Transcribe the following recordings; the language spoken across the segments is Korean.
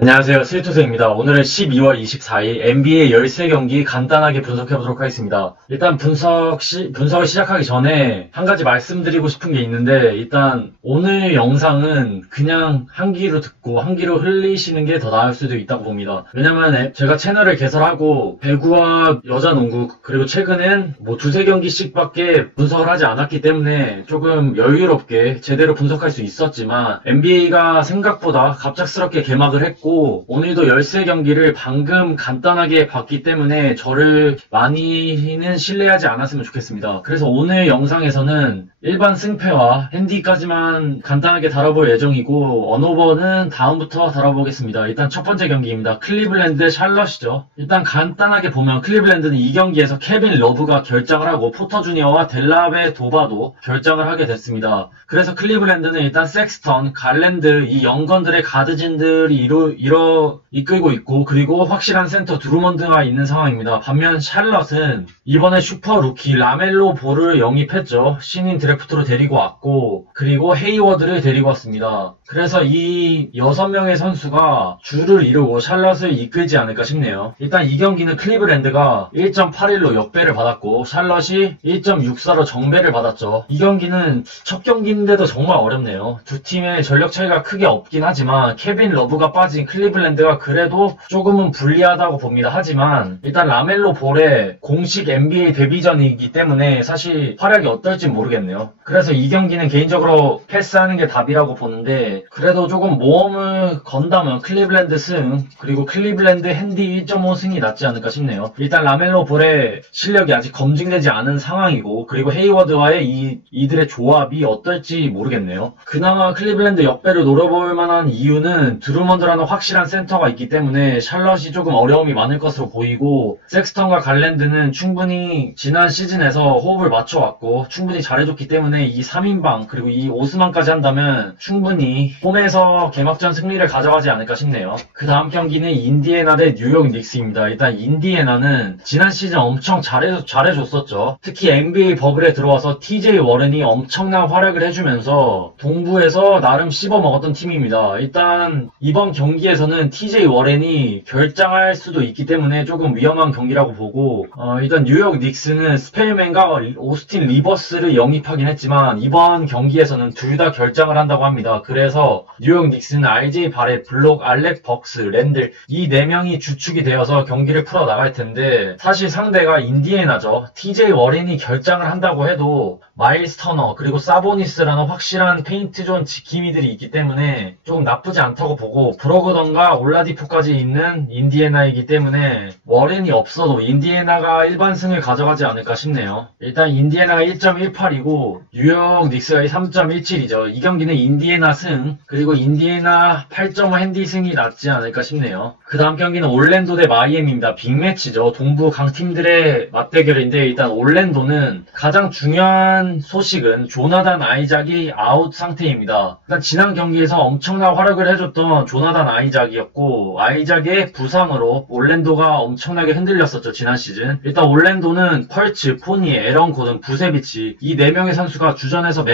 안녕하세요. 스위투스입니다. 오늘은 12월 24일 NBA 13경기 간단하게 분석해보도록 하겠습니다. 일단 분석을 시작하기 전에 한 가지 말씀드리고 싶은 게 있는데, 일단 오늘 영상은 그냥 한 귀로 듣고 한 귀로 흘리시는 게 더 나을 수도 있다고 봅니다. 왜냐면 제가 채널을 개설하고 배구와 여자농구, 그리고 최근엔 두세 경기씩밖에 분석을 하지 않았기 때문에 조금 여유롭게 제대로 분석할 수 있었지만, NBA가 생각보다 갑작스럽게 개막을 했고 오늘도 13경기를 방금 간단하게 봤기 때문에 저를 많이는 신뢰하지 않았으면 좋겠습니다. 그래서 오늘 영상에서는 일반 승패와 핸디까지만 간단하게 다뤄볼 예정이고, 언오버는 다음부터 다뤄보겠습니다. 일단 첫 번째 경기입니다. 클리블랜드 샬럿이죠. 일단 간단하게 보면 클리블랜드는 이 경기에서 케빈 러브가 결장을 하고 포터 주니어와 델라베 도바도 결장을 하게 됐습니다. 그래서 클리블랜드는 일단 섹스턴, 갈랜드, 이 영건들의 가드진들이 이끌고 있고, 그리고 확실한 센터 드루먼드가 있는 상황입니다. 반면 샬럿은 이번에 슈퍼 루키 라멜로 볼을 영입했죠. 신인 드래프트로 데리고 왔고, 그리고 헤이워드를 데리고 왔습니다. 그래서 이 6명의 선수가 줄을 이루고 샬럿을 이끌지 않을까 싶네요. 일단 이 경기는 클리블랜드가 1.81로 역배를 받았고 샬럿이 1.64로 정배를 받았죠. 이 경기는 첫 경기인데도 정말 어렵네요. 두 팀의 전력 차이가 크게 없긴 하지만 케빈 러브가 빠진 클리블랜드가 그래도 조금은 불리하다고 봅니다. 하지만 일단 라멜로 볼의 공식 NBA 데뷔전이기 때문에 사실 활약이 어떨지 모르겠네요. 그래서 이 경기는 개인적으로 패스하는 게 답이라고 보는데, 그래도 조금 모험을 건다면 클리블랜드 승, 그리고 클리블랜드 핸디 1.5 승이 낫지 않을까 싶네요. 일단 라멜로 볼의 실력이 아직 검증되지 않은 상황이고, 그리고 헤이워드와의 이들의 조합이 어떨지 모르겠네요. 그나마 클리블랜드 역배를 노려볼 만한 이유는 드루먼드라는 확실한 센터가 있기 때문에 샬럿이 조금 어려움이 많을 것으로 보이고, 섹스턴과 갈랜드는 충분히 지난 시즌에서 호흡을 맞춰왔고 충분히 잘해줬기 때문에 이 3인방 그리고 이 오스만까지 한다면 충분히 홈에서 개막전 승리를 가져가지 않을까 싶네요. 그 다음 경기는 인디애나 대 뉴욕 닉스입니다. 일단 인디애나는 지난 시즌 엄청 잘해줬었죠. 특히 NBA 버블에 들어와서 TJ 워렌이 엄청난 활약을 해주면서 동부에서 나름 씹어먹었던 팀입니다. 일단 이번 경기에서는 TJ 워렌이 결장할 수도 있기 때문에 조금 위험한 경기라고 보고, 일단 뉴욕 닉스는 스펠맨과 오스틴 리버스를 영입하긴 했지만 이번 경기에서는 둘 다 결장을 한다고 합니다. 그래서 뉴욕 닉스는 RJ 바렛, 블록, 알렉 벅스, 랜들 이 4명이 주축이 되어서 경기를 풀어나갈 텐데, 사실 상대가 인디애나죠. TJ 워렌이 결장을 한다고 해도 마일스 터너 그리고 사보니스라는 확실한 페인트존 지킴이들이 있기 때문에 조금 나쁘지 않다고 보고, 브로그던과 올라디포까지 있는 인디애나이기 때문에 워렌이 없어도 인디애나가 일반 승을 가져가지 않을까 싶네요. 일단 인디애나가 1.18이고 뉴욕 닉스가 3.17이죠. 이 경기는 인디애나 승, 그리고 인디애나 8.5 핸디 승이 낫지 않을까 싶네요. 그 다음 경기는 올랜도 대 마이애미입니다. 빅매치죠. 동부 강팀들의 맞대결인데, 일단 올랜도는 가장 중요한 소식은 조나단 아이작이 아웃 상태입니다. 일단 지난 경기에서 엄청난 활약을 해줬던 조나단 아이작이었고, 아이작의 부상으로 올랜도가 엄청나게 흔들렸었죠. 지난 시즌. 일단 올랜도는 펄츠, 포니, 에런 고든, 부세비치 이 4명의 선수가 주전에서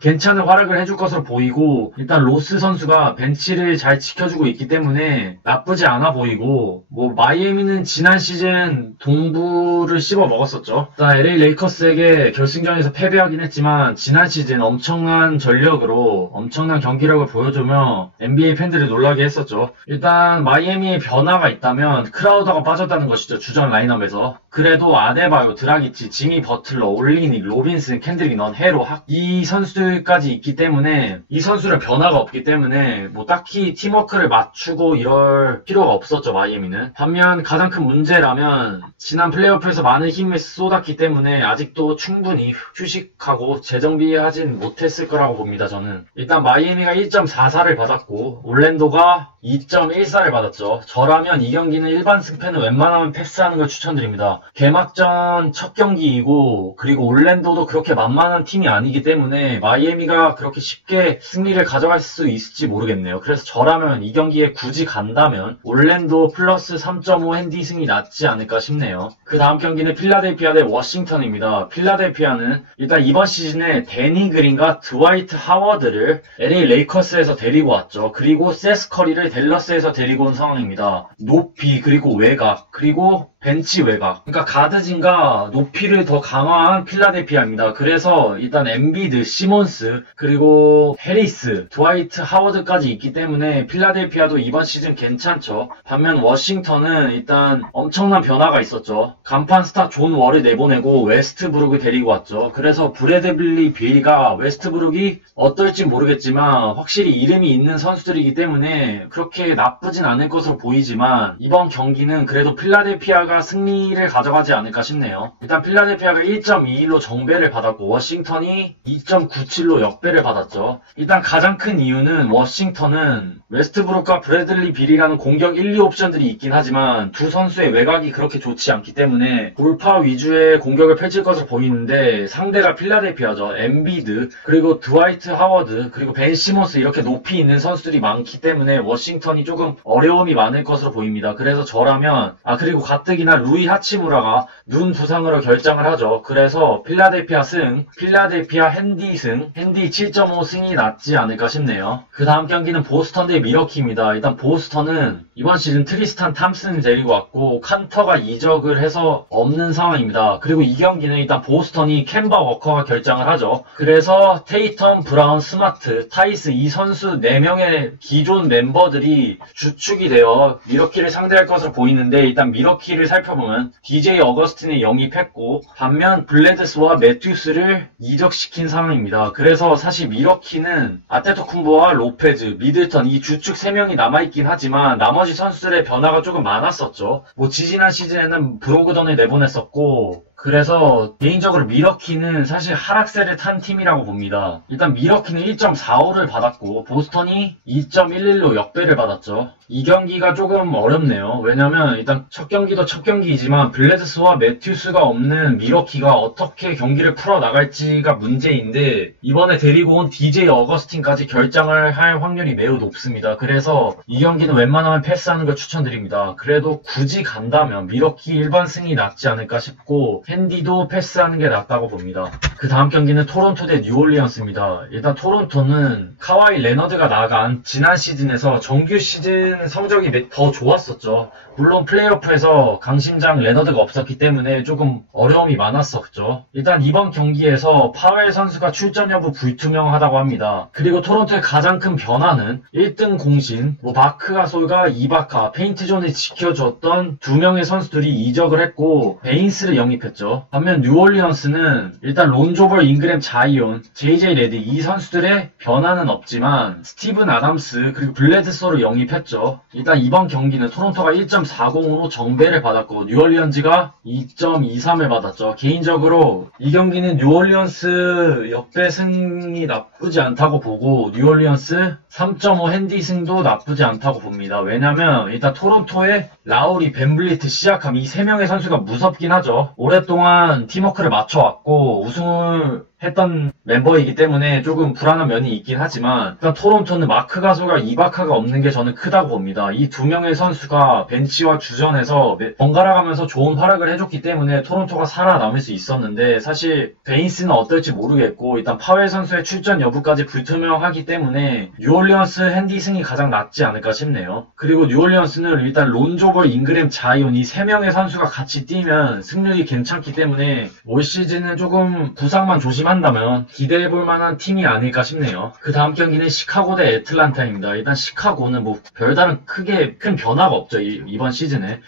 괜찮은 활약을 해줄 것으로 보이고, 일단 로스 선수가 벤치를 잘 지켜주고 있기 때문에 나쁘지 않아 보이고, 마이애미는 지난 시즌 동부를 씹어 먹었었죠. 일단 LA 레이커스에게 결승전에서 패배하긴 했지만 지난 시즌 엄청난 전력으로 엄청난 경기력을 보여주며 NBA 팬들을 놀라게 했었죠. 일단 마이애미의 변화가 있다면 크라우더가 빠졌다는 것이죠. 주전 라인업에서. 그래도 아데바요, 드라기치, 지미 버틀러, 올리닉, 로빈슨, 캔드릭 넌, 헤로, 이 선수들까지 있기 때문에, 이 선수는 변화가 없기 때문에 딱히 팀워크를 맞추고 이럴 필요가 없었죠. 마이애미는. 반면 가장 큰 문제라면 지난 플레이오프에서 많은 힘을 쏟았기 때문에 아직도 충분히 휴식하고 재정비하진 못했을 거라고 봅니다. 저는. 일단 마이애미가 1.44를 받았고 올랜도가 2.14를 받았죠. 저라면 이 경기는 일반 승패는 웬만하면 패스하는 걸 추천드립니다. 개막전 첫 경기이고, 그리고 올랜도도 그렇게 만만한 팀이 아니기 때문에 마이애미가 그렇게 쉽게 승리를 가져갈 수 있을지 모르겠네요. 그래서 저라면 이 경기에 굳이 간다면 올랜도 플러스 3.5 핸디 승이 낫지 않을까 싶네요. 그 다음 경기는 필라델피아 대 워싱턴입니다. 필라델피아는 일단 일단 이번 시즌에 데니 그린과 드와이트 하워드를 LA 레이커스에서 데리고 왔죠. 그리고 세스 커리를 댈러스에서 데리고 온 상황입니다. 높이, 그리고 외곽, 그리고 벤치 외곽. 그러니까 가드진과 높이를 더 강화한 필라델피아입니다. 그래서 일단 엠비드, 시몬스, 그리고 해리스, 드와이트 하워드까지 있기 때문에 필라델피아도 이번 시즌 괜찮죠. 반면 워싱턴은 일단 엄청난 변화가 있었죠. 간판 스타 존 월을 내보내고 웨스트브룩을 데리고 왔죠. 그래서 브래드리 빌과 웨스트브룩이 어떨지 모르겠지만 확실히 이름이 있는 선수들이기 때문에 그렇게 나쁘진 않을 것으로 보이지만 이번 경기는 그래도 필라델피아가 승리를 가져가지 않을까 싶네요. 일단 필라델피아가 1.21로 정배를 받았고 워싱턴이 2.97로 역배를 받았죠. 일단 가장 큰 이유는 워싱턴은 웨스트브룩과 브래들리 빌이라는 공격 1, 2 옵션들이 있긴 하지만 두 선수의 외곽이 그렇게 좋지 않기 때문에 돌파 위주의 공격을 펼칠 것으로 보이는데 상대가 필라델피아죠. 엠비드, 그리고 드와이트 하워드, 그리고 벤 시몬스 이렇게 높이 있는 선수들이 많기 때문에 워싱턴이 조금 어려움이 많을 것으로 보입니다. 그래서 저라면 그리고 가뜩이나 루이 하치무라가 눈 부상으로 결장을 하죠. 그래서 필라델피아 승, 필라델피아 핸디 승, 핸디 7.5 승이 낫지 않을까 싶네요. 그 다음 경기는 보스턴 대 미러키입니다. 일단 보스턴은 이번 시즌 트리스탄 탐슨을 데리고 왔고 칸터가 이적을 해서 없는 상황입니다. 그리고 이 경기는 일단 보스턴이 캔바 워커가 결장을 하죠. 그래서 테이텀, 브라운, 스마트, 타이스 이 선수 4명의 기존 멤버들이 주축이 되어 미러키를 상대할 것으로 보이는데 일단 미러키를 살펴보면 DJ 어거스틴을 영입했고 반면 블레드스와 매튜스를 이적시킨 상황입니다. 그래서 사실 미러키는 아테토쿤보와 로페즈, 미들턴 이 주축 3명이 남아있긴 하지만 나머지 선수들의 변화가 조금 많았었죠. 지지난 시즌에는 브로그던을 내보냈었고 그래서 개인적으로 미러키는 사실 하락세를 탄 팀이라고 봅니다. 일단 미러키는 1.45를 받았고 보스턴이 2.11로 역배를 받았죠. 이 경기가 조금 어렵네요. 왜냐면 일단 첫 경기도 첫 경기이지만 블레드스와 매튜스가 없는 미러키가 어떻게 경기를 풀어나갈지가 문제인데 이번에 데리고 온 DJ 어거스틴까지 결장을 할 확률이 매우 높습니다. 그래서 이 경기는 웬만하면 패스하는 걸 추천드립니다. 그래도 굳이 간다면 미러키 일반 승이 낫지 않을까 싶고 핸디도 패스하는 게 낫다고 봅니다. 그 다음 경기는 토론토 대 뉴올리언스입니다. 일단 토론토는 카와이 레너드가 나간 지난 시즌에서 정규 시즌 성적이 더 좋았었죠. 물론 플레이오프에서 강심장 레너드가 없었기 때문에 조금 어려움이 많았었죠. 일단 이번 경기에서 파웰 선수가 출전 여부 불투명하다고 합니다. 그리고 토론토의 가장 큰 변화는 1등 공신, 마크 가솔과 이바카, 페인트존을 지켜줬던 2명의 선수들이 이적을 했고 베인스를 영입했죠. 반면 뉴올리언스는 일단 론조벌, 잉그램, 자이온, JJ 레디 이 선수들의 변화는 없지만 스티븐 아담스 그리고 블레드소를 영입했죠. 일단 이번 경기는 토론토가 1.40으로 정배를 받았고 뉴올리언즈가 2.23을 받았죠. 개인적으로 이 경기는 뉴올리언스 역배 승이 나쁘지 않다고 보고 뉴올리언스 3.5 핸디 승도 나쁘지 않다고 봅니다. 왜냐면 일단 토론토의 라우리, 벤블리트, 시아캄 이 3명의 선수가 무섭긴 하죠. 오랫동안 팀워크를 맞춰왔고 우승을 했던 멤버이기 때문에 조금 불안한 면이 있긴 하지만 일단 토론토는 마크 가솔과 이바카가 없는 게 저는 크다고 봅니다. 이 2명의 선수가 벤치와 주전에서 번갈아 가면서 좋은 활약을 해줬기 때문에 토론토가 살아남을 수 있었는데 사실 베인스는 어떨지 모르겠고 일단 파웰 선수의 출전 여부까지 불투명하기 때문에 뉴올리언스 핸디 승이 가장 낫지 않을까 싶네요. 그리고 뉴올리언스는 일단 론조벌, 잉그램, 자이온 이 3명의 선수가 같이 뛰면 승률이 괜찮기 때문에 올 시즌은 조금 부상만 조심한다면 기대해볼 만한 팀이 아닐까 싶네요. 그 다음 경기는 시카고 대 애틀란타입니다. 일단 시카고는 별다른 크게 큰 변화가 없죠. 이번 시즌에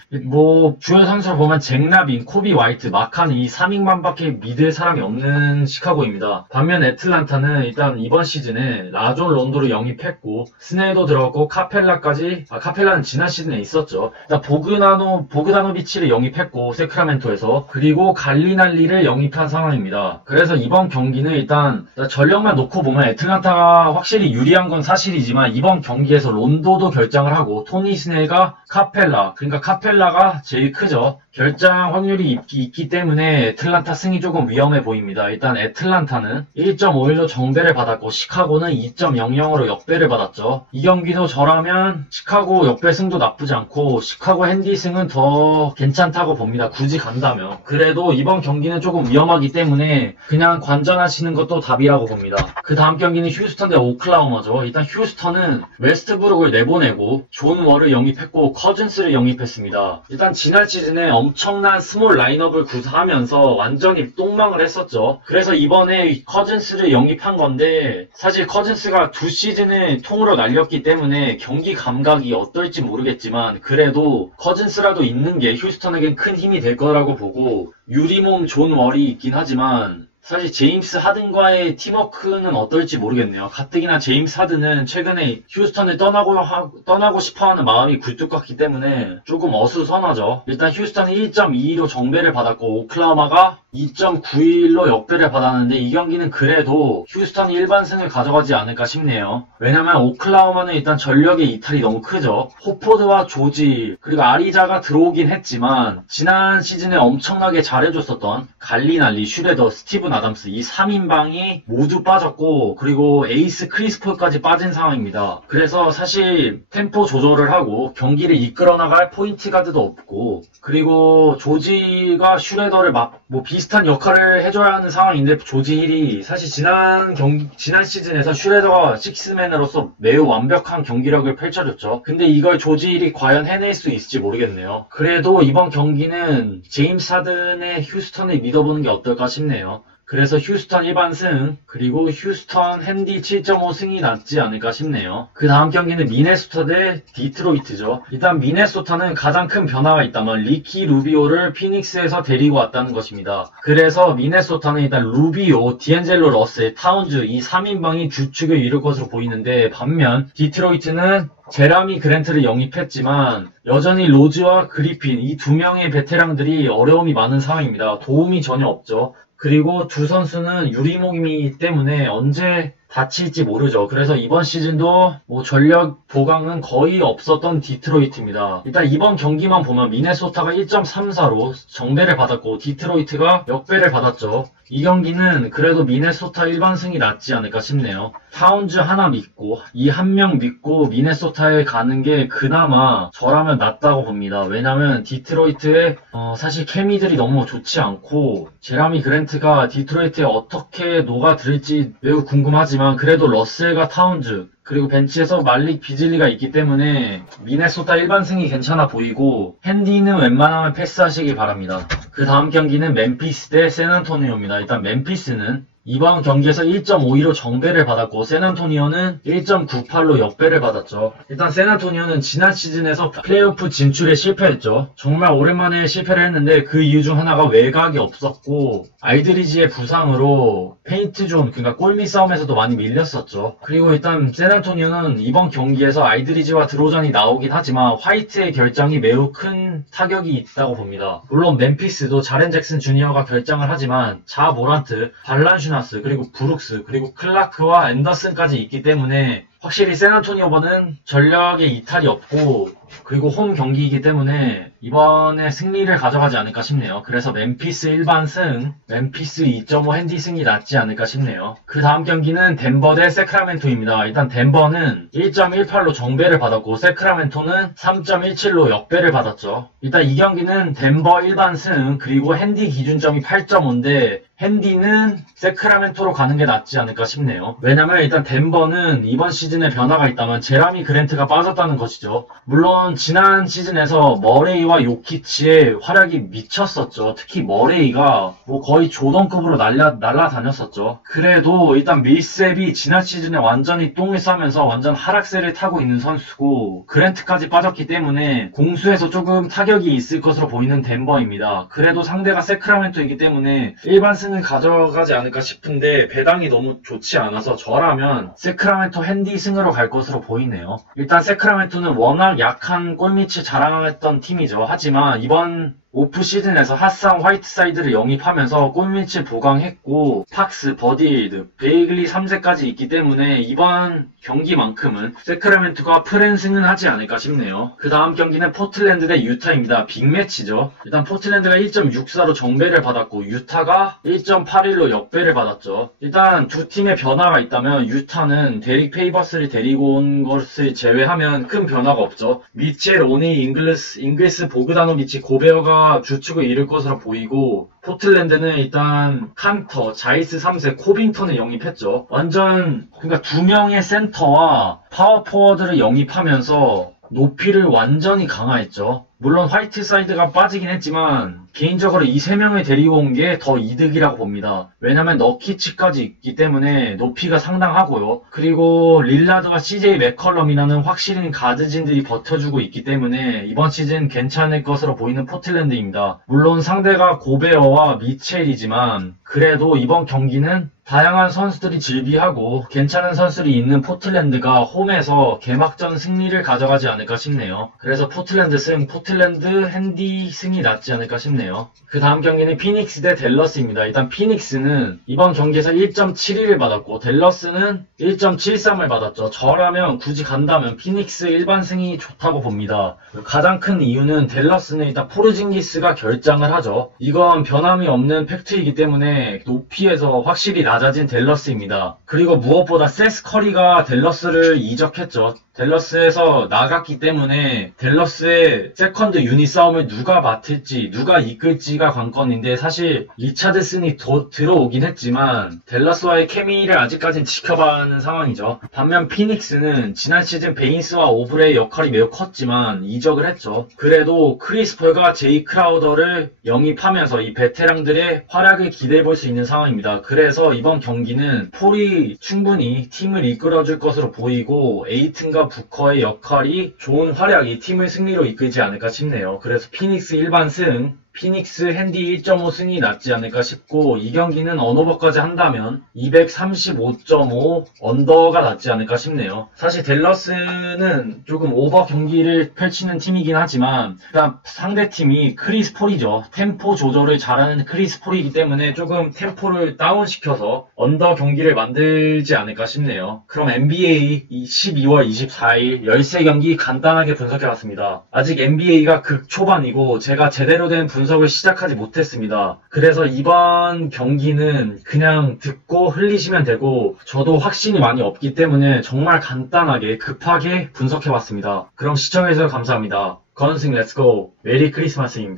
주요 선수를 보면 잭 라빈, 코비 화이트, 마칸 이 3인만밖에 믿을 사람이 없는 시카고입니다. 반면 애틀란타는 일단 이번 시즌에 라존 론도를 영입했고 스네도 들어갔고 카펠라는 지난 시즌에 있었죠. 일단 보그다노비치를 영입했고 세크라멘토에서 그리고 갈리날리를 영입한 상황입니다. 그래서 이번 경기는 일단 전력만 놓고 보면 애틀란타가 확실히 유리한 건 사실이지만 이번 경기에서 론도도 결장을 하고 토니 스네가 그러니까 카펠라가 제일 크죠. 결장 확률이 있기 때문에 애틀란타 승이 조금 위험해 보입니다. 일단 애틀란타는 1.51로 정배를 받았고 시카고는 2.00으로 역배를 받았죠. 이 경기도 저라면 시카고 역배승도 나쁘지 않고 시카고 핸디승은 더 괜찮다고 봅니다. 굳이 간다면. 그래도 이번 경기는 조금 위험하기 때문에 그냥 관전하시는 것도 답이라고 봅니다. 그 다음 경기는 휴스턴 대 오클라호마죠. 일단 휴스턴은 웨스트브룩을 내보내고 존 월을 영입했고 커즌스를 영입했습니다. 일단 지난 시즌에 엄청난 스몰 라인업을 구사하면서 완전히 똥망을 했었죠. 그래서 이번에 커즌스를 영입한 건데 사실 커즌스가 2시즌을 통으로 날렸기 때문에 경기 감각이 어떨지 모르겠지만 그래도 커즌스라도 있는 게 휴스턴에겐 큰 힘이 될 거라고 보고 유리몸 존 월이 있긴 하지만 사실 제임스 하든과의 팀워크는 어떨지 모르겠네요. 가뜩이나 제임스 하든은 최근에 휴스턴을 떠나고 싶어하는 마음이 굴뚝 같기 때문에 조금 어수선하죠. 일단 휴스턴은 1.22로 정배를 받았고 오클라호마가 2.91로 역배를 받았는데 이 경기는 그래도 휴스턴이 일반승을 가져가지 않을까 싶네요. 왜냐면 오클라호마는 일단 전력의 이탈이 너무 크죠. 호포드와 조지 그리고 아리자가 들어오긴 했지만 지난 시즌에 엄청나게 잘해줬었던 갈리날리, 슈레더, 스티븐 아담스 이 3인방이 모두 빠졌고 그리고 에이스 크리스폴까지 빠진 상황입니다. 그래서 사실 템포 조절을 하고 경기를 이끌어 나갈 포인트 가드도 없고 그리고 조지가 슈레더를 비슷한 역할을 해줘야 하는 상황인데 조지 힐이 사실 지난 시즌에서 슈레더가 식스맨으로서 매우 완벽한 경기력을 펼쳐줬죠. 근데 이걸 조지 힐이 과연 해낼 수 있을지 모르겠네요. 그래도 이번 경기는 제임스 하든의 휴스턴을 믿어보는 게 어떨까 싶네요. 그래서 휴스턴 1반승 그리고 휴스턴 핸디 7.5 승이 낫지 않을까 싶네요. 그 다음 경기는 미네소타 대 디트로이트죠. 일단 미네소타는 가장 큰 변화가 있다면 리키 루비오를 피닉스에서 데리고 왔다는 것입니다. 그래서 미네소타는 일단 루비오, 디엔젤로 러셀, 타운즈 이 3인방이 주축을 이룰 것으로 보이는데 반면 디트로이트는 제라미 그랜트를 영입했지만 여전히 로즈와 그리핀 이 두 명의 베테랑들이 어려움이 많은 상황입니다. 도움이 전혀 없죠. 그리고 두 선수는 유리몸이기 때문에 언제 다칠지 모르죠. 그래서 이번 시즌도 전력 보강은 거의 없었던 디트로이트입니다. 일단 이번 경기만 보면 미네소타가 1.34로 정배를 받았고 디트로이트가 역배를 받았죠. 이 경기는 그래도 미네소타 일반승이 낫지 않을까 싶네요. 타운즈 하나 믿고 이 한 명 믿고 미네소타에 가는 게 그나마 저라면 낫다고 봅니다. 왜냐면 디트로이트의 사실 케미들이 너무 좋지 않고 제라미 그랜트가 디트로이트에 어떻게 녹아들을지 매우 궁금하지만 그래도 러셀과 타운즈 그리고 벤치에서 말릭 비즐리가 있기 때문에 미네소타 일반승이 괜찮아 보이고 핸디는 웬만하면 패스하시기 바랍니다. 그 다음 경기는 멤피스 대 샌안토니오입니다. 일단 멤피스는 이번 경기에서 1.52로 정배를 받았고 샌안토니오는 1.98로 역배를 받았죠. 일단 샌안토니오는 지난 시즌에서 플레이오프 진출에 실패했죠. 정말 오랜만에 실패를 했는데 그 이유 중 하나가 외곽이 없었고 알드리지의 부상으로 페인트 존 그러니까 골밑 싸움에서도 많이 밀렸었죠. 그리고 일단 샌안토니오는 이번 경기에서 알드리지와 드로잔이 나오긴 하지만 화이트의 결장이 매우 큰 타격이 있다고 봅니다. 물론 멤피스도 자렌 잭슨 주니어가 결장을 하지만 자 모란트, 발란슈나스 그리고 브룩스 그리고 클라크와 앤더슨까지 있기 때문에 확실히 샌안토니오는 전력에 이탈이 없고 그리고 홈 경기이기 때문에 이번에 승리를 가져가지 않을까 싶네요. 그래서 멤피스 1반승, 멤피스 2.5 핸디승이 낫지 않을까 싶네요. 그 다음 경기는 덴버 대 세크라멘토입니다. 일단 덴버는 1.18로 정배를 받았고 세크라멘토는 3.17로 역배를 받았죠. 일단 이 경기는 덴버 1반승 그리고 핸디 기준점이 8.5인데 핸디는 세크라멘토로 가는 게 낫지 않을까 싶네요. 왜냐면 일단 덴버는 이번 시즌에 변화가 있다면 제라미 그랜트가 빠졌다는 것이죠. 물론 지난 시즌에서 머레이와 요키치의 활약이 미쳤었죠. 특히 머레이가 거의 조던급으로 날라다녔었죠. 그래도 일단 밀셉이 지난 시즌에 완전히 똥을 싸면서 완전 하락세를 타고 있는 선수고 그랜트까지 빠졌기 때문에 공수에서 조금 타격이 있을 것으로 보이는 덴버입니다. 그래도 상대가 세크라멘토이기 때문에 일반승을 가져가지 않을까 싶은데 배당이 너무 좋지 않아서 저라면 세크라멘토 핸디 승으로 갈 것으로 보이네요. 일단 세크라멘토는 워낙 약한 골밑을 자랑했던 팀이죠. 하지만 이번 오프 시즌에서 핫상 화이트사이드를 영입하면서 골밑을 보강했고 팍스, 버디에이드, 베이글리 3세까지 있기 때문에 이번 경기만큼은 세크라멘토가 프랜승은 하지 않을까 싶네요. 그 다음 경기는 포틀랜드 대 유타입니다. 빅매치죠. 일단 포틀랜드가 1.64로 정배를 받았고 유타가 1.81로 역배를 받았죠. 일단 두 팀의 변화가 있다면 유타는 데릭 페이버스를 데리고 온 것을 제외하면 큰 변화가 없죠. 미첼, 오니, 잉글스, 보그다노비치, 고베어가 주축을 이룰 것으로 보이고 포틀랜드는 일단 칸터, 자이스 3세, 코빙턴을 영입했죠. 완전 그러니까 두 명의 센터와 파워포워드를 영입하면서 높이를 완전히 강화했죠. 물론 화이트사이드가 빠지긴 했지만 개인적으로 이 세 명을 데리고 온 게 더 이득이라고 봅니다. 왜냐면 너키치까지 있기 때문에 높이가 상당하고요. 그리고 릴라드와 CJ 맥컬럼이라는 확실한 가드진들이 버텨주고 있기 때문에 이번 시즌 괜찮을 것으로 보이는 포틀랜드입니다. 물론 상대가 고베어와 미첼이지만 그래도 이번 경기는 다양한 선수들이 즐비하고 괜찮은 선수들이 있는 포틀랜드가 홈에서 개막전 승리를 가져가지 않을까 싶네요. 그래서 포틀랜드 승, 포틀랜드 핸디 승이 낫지 않을까 싶네요. 그 다음 경기는 피닉스 대 댈러스입니다. 일단 피닉스는 이번 경기에서 1.71을 받았고 댈러스는 1.73을 받았죠. 저라면 굳이 간다면 피닉스 일반 승이 좋다고 봅니다. 가장 큰 이유는 댈러스는 일단 포르징기스가 결장을 하죠. 이건 변함이 없는 팩트이기 때문에 높이에서 확실히 낮아진 댈러스입니다. 그리고 무엇보다 세스 커리가 댈러스를 이적했죠. 댈러스에서 나갔기 때문에 댈러스의 세컨드 유닛 싸움을 누가 맡을지 누가 이끌지가 관건인데 사실 리차드슨이 들어오긴 했지만 댈러스와의 케미를 아직까지는 지켜봐야 하는 상황이죠. 반면 피닉스는 지난 시즌 베인스와 오브레의 역할이 매우 컸지만 이적을 했죠. 그래도 크리스 폴과 제이 크라우더를 영입하면서 이 베테랑들의 활약을 기대해볼 수 있는 상황입니다. 그래서 이번 경기는 폴이 충분히 팀을 이끌어줄 것으로 보이고 에이튼과 부커의 역할이 좋은 활약이 팀을 승리로 이끌지 않을까 싶네요. 그래서 피닉스 일반 승, 피닉스 핸디 1.5 승이 낫지 않을까 싶고 이 경기는 언오버까지 한다면 235.5 언더가 낫지 않을까 싶네요. 사실 댈러스는 조금 오버 경기를 펼치는 팀이긴 하지만 일단 상대팀이 크리스 폴이죠. 템포 조절을 잘하는 크리스 폴이기 때문에 조금 템포를 다운시켜서 언더 경기를 만들지 않을까 싶네요. 그럼 NBA 12월 24일 13경기 간단하게 분석해봤습니다. 아직 NBA가 극초반이고 제가 제대로 된 분석을 시작하지 못했습니다. 그래서 이번 경기는 그냥 듣고 흘리시면 되고 저도 확신이 많이 없기 때문에 정말 간단하게 급하게 분석해봤습니다. 그럼 시청해주셔서 감사합니다. 건승 렛츠고 메리 크리스마스입니다.